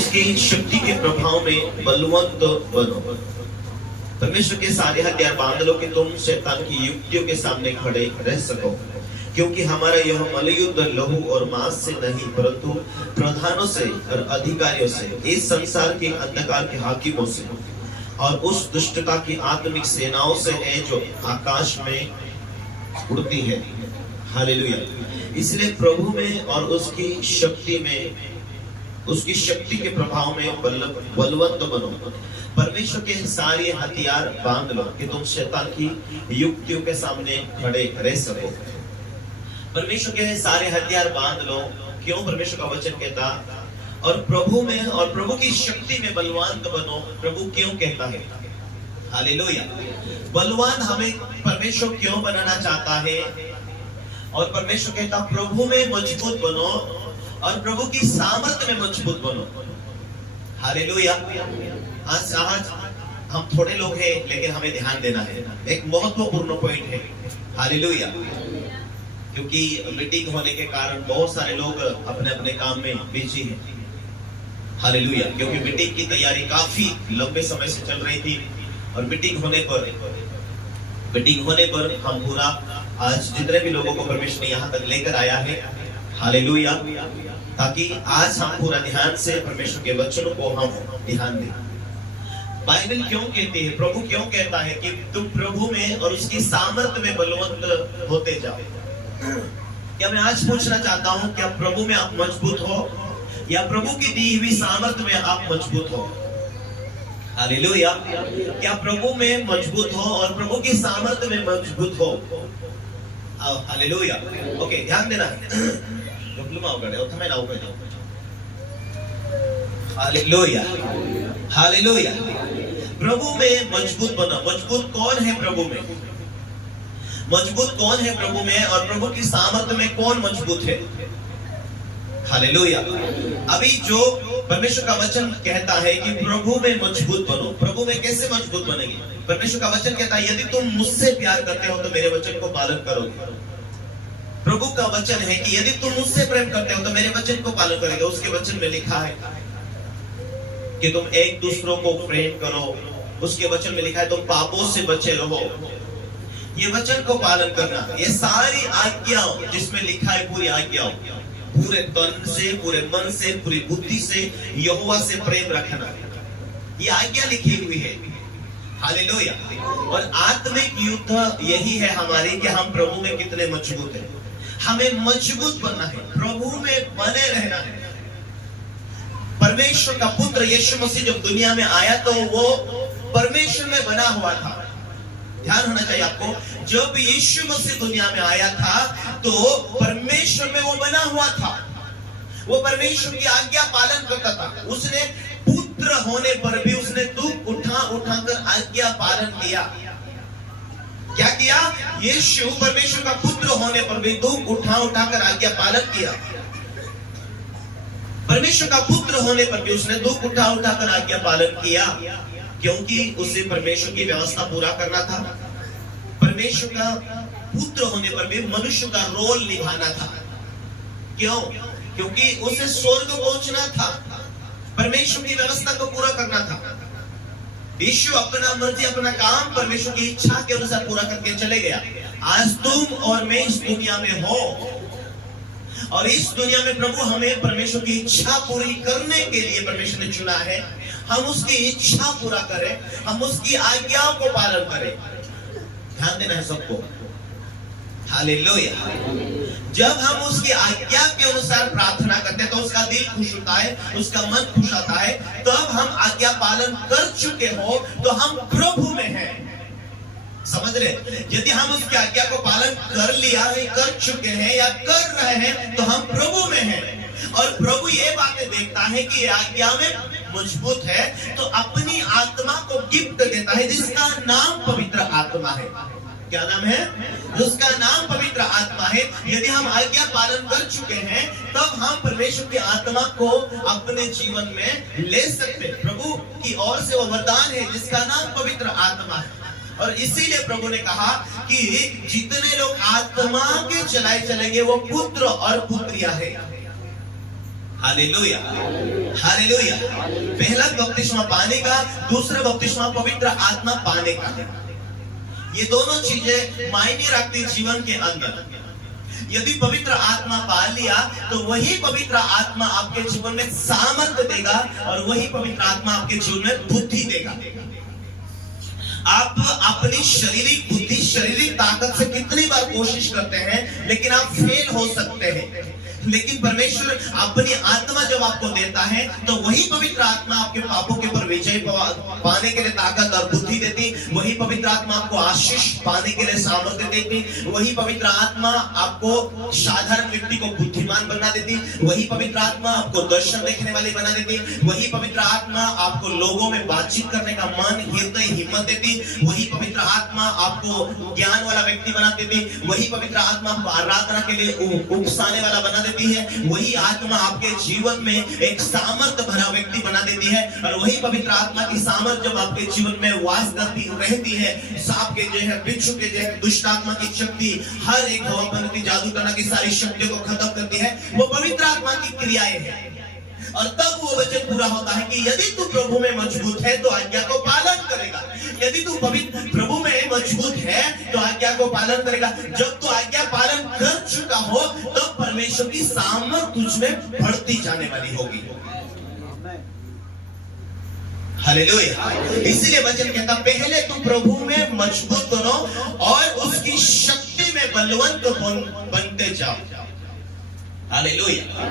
उसकी शक्ति के प्रभाव में बलवंत बनो। परमेश्वर के सारे हथियार बांध लो कि तुम शैतान की युक्तियों के सामने खड़े रह सको, क्योंकि हमारा यह मलयुद्ध लहू और मांस से नहीं परंतु प्रधानों से और अधिकारियों से, इस संसार के अंधकार के हाकिमों से और उस दुष्टता की आत्मिक सेनाओं से है जो आकाश में उड़ती है। हालेलुया। इसलिए प्रभु में और उसकी शक्ति में, उसकी शक्ति के प्रभाव में बलवंत बनो। परमेश्वर के सारे हथियार बांध लो कि तुम शैतान की युक्तियों के सामने खड़े रह सको। परमेश्वर के सारे हथियार बांध लो। क्यों? परमेश्वर का वचन कहता, और प्रभु में और प्रभु की शक्ति में बलवान बनो। प्रभु क्यों कहता है? हालेलुया। बलवान हमें परमेश्वर क्यों बनाना चाहता है? और परमेश्वर कहता प्रभु में मजबूत बनो और प्रभु की सामर्थ्य में मजबूत बनो। हालेलुया। आज हम थोड़े लोग हैं लेकिन हमें ध्यान देना है, एक महत्वपूर्ण पॉइंट है। हालेलुया। क्योंकि मीटिंग होने के कारण बहुत सारे लोग अपने अपने काम में बिजी हैं। हालेलुया। क्योंकि मीटिंग की तैयारी काफी लंबे समय से चल रही थी और मीटिंग होने पर हम पूरा आज जितने भी लोगों को परमेश्वर ने यहाँ तक लेकर आया है, हालेलुया, ताकि आज हम पूरा ध्यान से परमेश्वर के वचनों को हम ध्यान दें। बाइबल क्यों कहती है, प्रभु क्यों कहता है कि तुम प्रभु में और उसकी सामर्थ्य में बलवंत होते जाओ? क्या मैं आज पूछना चाहता हूं, क्या प्रभु में आप मजबूत हो या प्रभु की दी हुई सामर्थ्य में आप मजबूत हो? हालेलुया। क्या प्रभु में मजबूत हो और प्रभु की सामर्थ्य में मजबूत हो? हालेलुया। ओके, ध्यान देना है। हालेलुया। हालेलुया। प्रभु में मजबूत बना। मजबूत कौन है प्रभु में? मजबूत कौन है प्रभु में और प्रभु की सामर्थ्य में कौन मजबूत है? हालेलुया। अभी जो परमेश्वर का वचन कहता है कि प्रभु में मजबूत बनो। प्रभु में कैसे मजबूत बनेंगे? परमेश्वर का वचन कहता है यदि तुम मुझसे प्यार करते हो तो मेरे वचन को पालन करोगे। प्रभु का वचन है कि यदि तुम मुझसे प्रेम करते हो तो मेरे वचन को पालन करोगे। उसके वचन में लिखा है कि तुम एक दूसरों को प्रेम करो। उसके वचन में लिखा है तुम पापों से बचे रहो। ये वचन को पालन करना, ये सारी आज्ञाओं जिसमें लिखा है, पूरी आज्ञाओं, पूरे तन से, पूरे मन से, पूरी बुद्धि से यहोवा से प्रेम रखना, ये आज्ञा लिखी हुई है। हालेलुया। और आत्मिक युद्ध यही है हमारी कि हम प्रभु में कितने मजबूत हैं। हमें मजबूत बनना है, प्रभु में बने रहना है। परमेश्वर का पुत्र यीशु मसीह जब दुनिया में आया तो वो परमेश्वर में बना हुआ था। ध्यान होना चाहिए आपको, जब यीशु मसीह दुनिया में आया था तो परमेश्वर में वो बना हुआ था। वो परमेश्वर की आज्ञा पालन करता था। उसने पुत्र होने पर भी उसने दुख उठाकर आज्ञा पालन किया। क्या किया? यीशु परमेश्वर का पुत्र होने पर भी दुख उठाकर आज्ञा पालन किया। परमेश्वर का पुत्र होने पर भी उसने दुख उठाकर आज्ञा पालन किया, क्योंकि उसे परमेश्वर की व्यवस्था पूरा करना था। परमेश्वर का पुत्र होने पर भी मनुष्य का रोल निभाना था। क्यों? क्योंकि उसे स्वर्ग पहुंचना था, परमेश्वर की व्यवस्था को पूरा करना था। यीशु अपना मर्जी, अपना काम परमेश्वर की इच्छा के अनुसार पूरा करके चले गया। आज तुम और मैं इस दुनिया में हो और इस दुनिया में प्रभु हमें परमेश्वर की इच्छा पूरी करने के लिए परमेश्वर ने चुना है। हम उसकी इच्छा पूरा करें, हम उसकी आज्ञाओं को पालन करें। ध्यान देना है सबको। हालेलुया। जब हम उसकी आज्ञा के अनुसार प्रार्थना करते हैं तो उसका दिल खुश होता है, उसका मन खुश होता है। तब हम आज्ञा पालन कर चुके हो तो हम प्रभु में हैं। समझ रहे? यदि हम उसकी आज्ञा को पालन कर लिया है, कर चुके हैं या कर रहे हैं तो हम प्रभु में हैं। और प्रभु ये बातें देखता है कि ये आज्ञा में मजबूत है तो अपनी आत्मा को गिफ्ट देता है, जिसका नाम पवित्र आत्मा है। क्या नाम है? जिसका नाम पवित्र आत्मा है। यदि हम आज्ञा पालन कर चुके हैं तब हम परमेश्वर की आत्मा को अपने जीवन में ले सकते हैं। प्रभु की ओर से वो वरदान है जिसका नाम पवित्र आत्मा है। और इसीलिए प्रभु ने कहा कि जितने लोग आत्मा के चलाए चलेंगे वो पुत्र और पुत्रियां हैं। Hallelujah, hallelujah. पहला बपतिस्मा पाने का, दूसरा बपतिस्मा पवित्र आत्मा पाने का। ये दोनों चीजें मायने रखती जीवन के अंदर। यदि पवित्र आत्मा पा लिया तो वही पवित्र आत्मा आपके जीवन में सामर्थ्य देगा और वही पवित्र आत्मा आपके जीवन में बुद्धि देगा। आप अपनी शारीरिक बुद्धि, शारीरिक ताकत से कितनी बार कोशिश करते हैं लेकिन आप फेल हो सकते हैं। लेकिन परमेश्वर अपनी आत्मा जब आपको देता है तो वही पवित्र आत्मा आपके पापों के ऊपर विजय पाने के लिए ताकत और बुद्धि देती। वही पवित्र आत्मा आपको आशीष पाने के लिए सामर्थ्य देती। वही पवित्र आत्मा आपको साधारण व्यक्ति को बुद्धिमान बना देती। वही पवित्र आत्मा आपको दर्शन देखने वाली बना देती। वही पवित्र आत्मा आपको लोगों में बातचीत करने का मन, हृदय, हिम्मत देती। वही पवित्र आत्मा आपको ज्ञान वाला व्यक्ति बना देती। वही पवित्र आत्मा आपको आराधना के लिए उकसाने वाला बना देती है। वही आत्मा आपके जीवन में एक सामर्थ्य भरा व्यक्ति बना देती है। और वही पवित्र आत्मा की सामर्थ्य जब आपके जीवन में वास करती रहती है, सांप के जो है, बिच्छू के जो है, दुष्ट आत्मा की शक्ति, हर एक हवापंथी, जादू टोना की सारी शक्तियों को खत्म करती है। वो पवित्र आत्मा की क्रियाएं हैं। और तब वो वचन पूरा होता है कि यदि तू प्रभु में मजबूत है तो आज्ञा को पालन करेगा। यदि तू पवित्र प्रभु में मजबूत है तो आज्ञा को पालन करेगा। जब तू आज्ञा पालन कर चुका हो तो परमेश्वर की सामर्थ तुझमें बढ़ती जाने वाली होगी। हालेलुया। इसीलिए वचन कहता पहले तू प्रभु में मजबूत बनो और उसकी शक्ति में बलवंत बनते जाओ। हालेलुया।